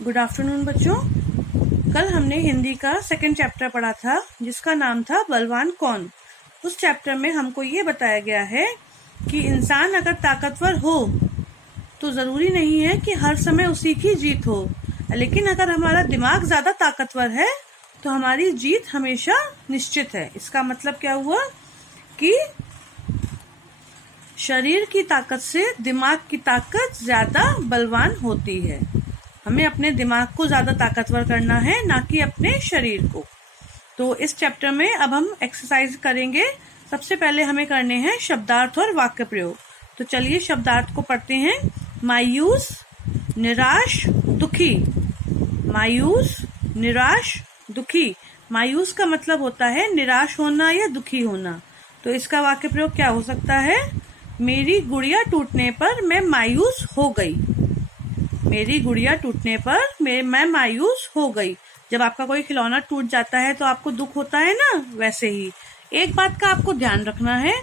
Good afternoon बच्चों। कल हमने हिंदी का सेकंड चैप्टर पढ़ा था जिसका नाम था बलवान कौन। उस चैप्टर में हमको ये बताया गया है कि इंसान अगर ताकतवर हो तो जरूरी नहीं है कि हर समय उसी की जीत हो, लेकिन अगर हमारा दिमाग ज्यादा ताकतवर है तो हमारी जीत हमेशा निश्चित है। इसका मतलब क्या हुआ कि शरीर की ताकत से दिमाग की ताकत ज्यादा बलवान होती है। हमें अपने दिमाग को ज्यादा ताकतवर करना है, ना कि अपने शरीर को। तो इस चैप्टर में अब हम एक्सरसाइज करेंगे। सबसे पहले हमें करने हैं शब्दार्थ और वाक्य प्रयोग। तो चलिए शब्दार्थ को पढ़ते हैं। मायूस, निराश, दुखी। मायूस, निराश, दुखी। मायूस का मतलब होता है निराश होना या दुखी होना। तो इसका वाक्य प्रयोग क्या हो सकता है? मेरी गुड़िया टूटने पर मैं मायूस हो गई। मेरी गुड़िया टूटने पर मैं मायूस हो गई। जब आपका कोई खिलौना टूट जाता है तो आपको दुख होता है ना, वैसे ही एक बात का आपको ध्यान रखना है,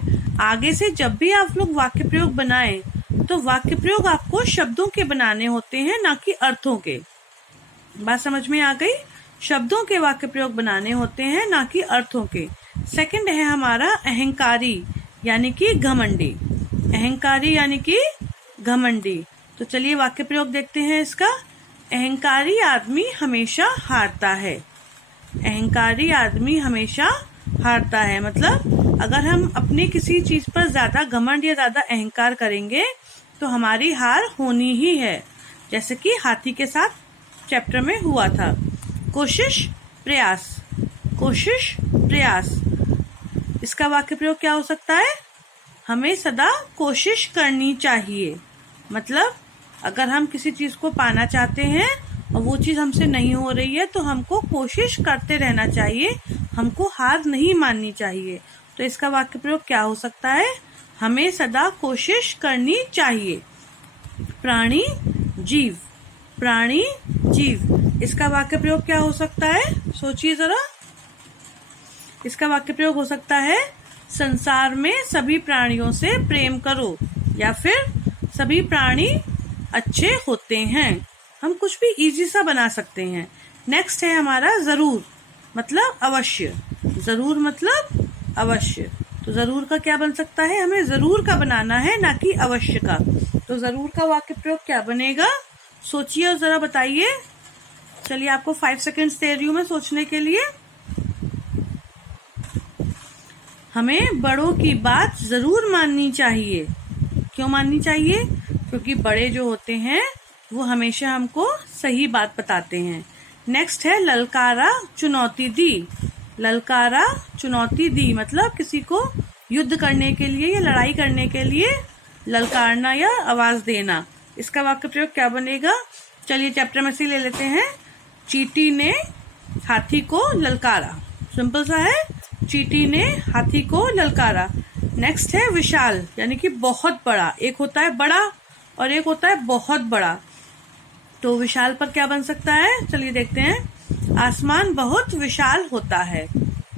आगे से जब भी आप लोग वाक्य प्रयोग बनाएं तो वाक्य प्रयोग आपको शब्दों के बनाने होते हैं, ना कि अर्थों के। बात समझ में आ गई? शब्दों के वाक्य प्रयोग बनाने होते हैं, ना कि अर्थों के। सेकंड है हमारा अहंकारी यानी कि घमंडी। अहंकारी यानी कि घमंडी। तो चलिए वाक्य प्रयोग देखते हैं इसका। अहंकारी आदमी हमेशा हारता है। अहंकारी आदमी हमेशा हारता है मतलब अगर हम अपनी किसी चीज पर ज्यादा घमंड या ज्यादा अहंकार करेंगे तो हमारी हार होनी ही है, जैसे कि हाथी के साथ चैप्टर में हुआ था। कोशिश, प्रयास। कोशिश, प्रयास। इसका वाक्य प्रयोग क्या हो सकता है? हमें सदा कोशिश करनी चाहिए। मतलब अगर हम किसी चीज को पाना चाहते हैं और वो चीज हमसे नहीं हो रही है तो हमको कोशिश करते रहना चाहिए, हमको हार नहीं माननी चाहिए। तो इसका वाक्य प्रयोग क्या हो सकता है? हमें सदा कोशिश करनी चाहिए। प्राणी, जीव। प्राणी, जीव। इसका वाक्य प्रयोग क्या हो सकता है? सोचिए जरा। इसका वाक्य प्रयोग हो सकता है संसार में सभी प्राणियों से प्रेम करो, या फिर सभी प्राणी अच्छे होते हैं। हम कुछ भी इजी सा बना सकते हैं। नेक्स्ट है हमारा जरूर मतलब अवश्य। जरूर मतलब अवश्य। तो जरूर का क्या बन सकता है? हमें जरूर का बनाना है, ना कि अवश्य का। तो जरूर का वाक्य प्रयोग क्या बनेगा? सोचिए और जरा बताइए। चलिए आपको 5 सेकेंड्स दे रही हूँ मैं सोचने के लिए। हमें बड़ों की बात जरूर माननी चाहिए। क्यों माननी चाहिए? क्योंकि बड़े जो होते हैं वो हमेशा हमको सही बात बताते हैं। नेक्स्ट है ललकारा, चुनौती दी। ललकारा, चुनौती दी मतलब किसी को युद्ध करने के लिए या लड़ाई करने के लिए ललकारना या आवाज देना। इसका वाक्य प्रयोग क्या बनेगा? चलिए चैप्टर में से ले लेते हैं। चींटी ने हाथी को ललकारा। सिंपल सा है, चींटी ने हाथी को ललकारा। नेक्स्ट है विशाल यानी कि बहुत बड़ा। एक होता है बड़ा और एक होता है बहुत बड़ा। तो विशाल पर क्या बन सकता है? चलिए देखते हैं। आसमान बहुत विशाल होता है,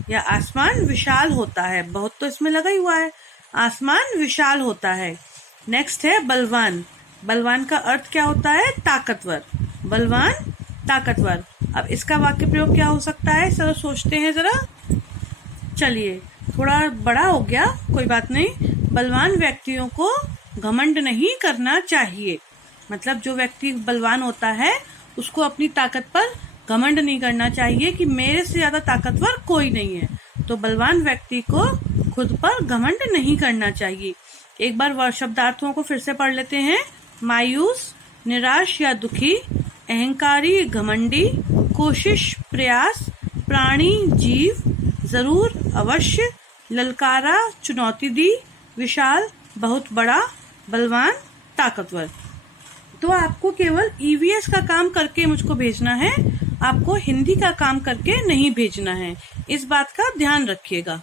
या आसमान विशाल होता है। बहुत तो इसमें लगा ही हुआ है। आसमान विशाल होता है। नेक्स्ट है बलवान। बलवान का अर्थ क्या होता है? ताकतवर। बलवान, ताकतवर। अब इसका वाक्य प्रयोग क्या हो सकता है? चलो सोचते हैं जरा। चलिए थोड़ा बड़ा हो गया, कोई बात नहीं। बलवान व्यक्तियों को घमंड नहीं करना चाहिए। मतलब जो व्यक्ति बलवान होता है उसको अपनी ताकत पर घमंड नहीं करना चाहिए कि मेरे से ज्यादा ताकतवर कोई नहीं है। तो बलवान व्यक्ति को खुद पर घमंड नहीं करना चाहिए। एक बार शब्दार्थों को फिर से पढ़ लेते हैं। मायूस, निराश या दुखी। अहंकारी, घमंडी। कोशिश, प्रयास। प्राणी, जीव। जरूर, अवश्य। ललकारा, चुनौती दी। विशाल, बहुत बड़ा। बलवान, ताकतवर। तो आपको केवल ईवीएस का काम करके मुझको भेजना है, आपको हिंदी का काम करके नहीं भेजना है। इस बात का ध्यान रखिएगा।